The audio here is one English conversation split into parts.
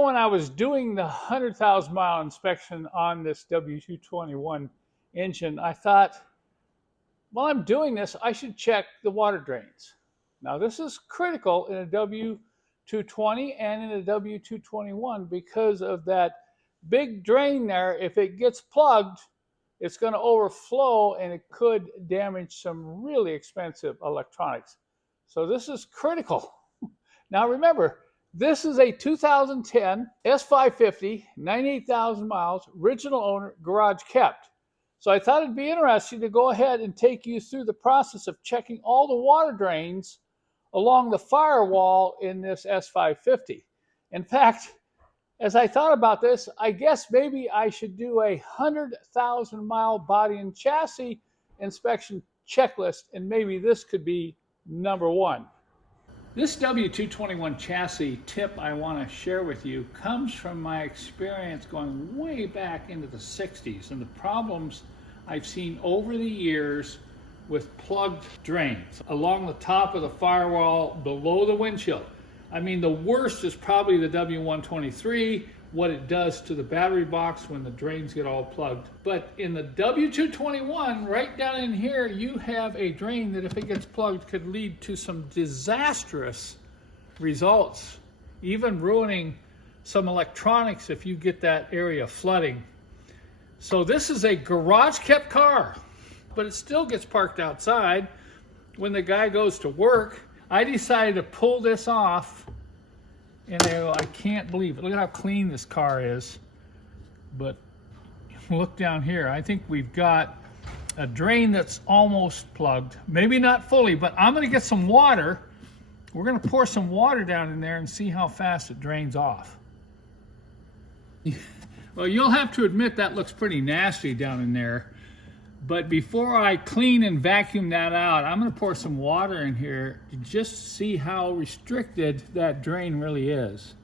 know, when I was doing the 100,000 mile inspection on this W221 engine, I thought, while I'm doing this, I should check the water drains. Now, this is critical in a W220 and in a W221 because of that big drain there. If it gets plugged, it's going to overflow and it could damage some really expensive electronics. So this is critical. Now remember, this is a 2010 S550, 98,000 miles, original owner, garage kept. So I thought it'd be interesting to go ahead and take you through the process of checking all the water drains along the firewall in this S550. In fact, as I thought about this, I guess maybe I should do a 100,000 mile body and chassis inspection checklist, and maybe this could be number one. This W221 chassis tip I want to share with you comes from my experience going way back into the 60s and the problems I've seen over the years with plugged drains along the top of the firewall below the windshield. I mean, the worst is probably the W123, what it does to the battery box when the drains get all plugged. But in the W221, right down in here, you have a drain that if it gets plugged could lead to some disastrous results, even ruining some electronics if you get that area flooding. So this is a garage kept car, but it still gets parked outside when the guy goes to work. I decided to pull this off, and I can't believe it. Look at how clean this car is. But look down here. I think we've got a drain that's almost plugged. Maybe not fully, but I'm going to get some water. We're going to pour some water down in there and see how fast it drains off. Well, you'll have to admit that looks pretty nasty down in there. But before I clean and vacuum that out, I'm going to pour some water in here to just see how restricted that drain really is.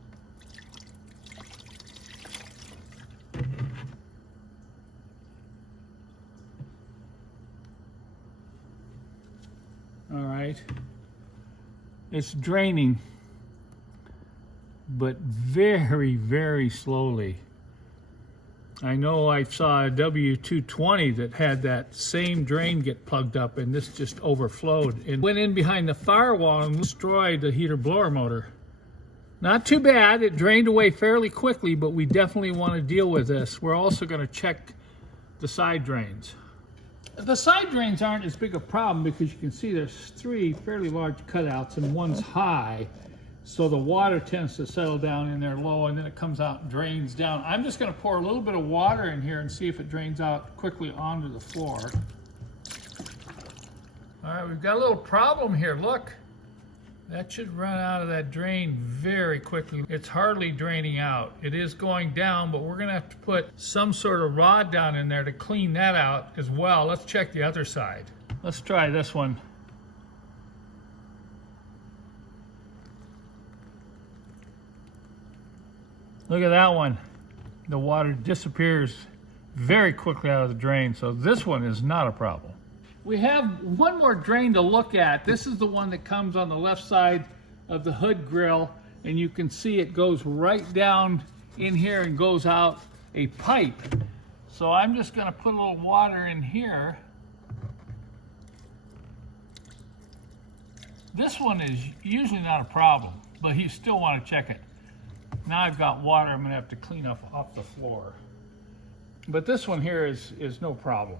All right. It's draining, but very, very slowly. I know I saw a W220 that had that same drain get plugged up, and this just overflowed and went in behind the firewall and destroyed the heater blower motor. Not too bad, it drained away fairly quickly, but we definitely want to deal with this. We're also going to check the side drains. The side drains aren't as big a problem because you can see there's three fairly large cutouts and one's high. So the water tends to settle down in there low and then it comes out and drains down. I'm just going to pour a little bit of water in here and see if it drains out quickly onto the floor. All right, we've got a little problem here. Look, that should run out of that drain very quickly. It's hardly draining out. It is going down, but we're going to have to put some sort of rod down in there to clean that out as well. Let's check the other side. Let's try this one. Look at that one. The water disappears very quickly out of the drain, so this one is not a problem. We have one more drain to look at. This is the one that comes on the left side of the hood grill, and you can see it goes right down in here and goes out a pipe. So I'm just going to put a little water in here. This one is usually not a problem, but you still want to check it. Now I've got water I'm going to have to clean up off the floor. But this one here is no problem.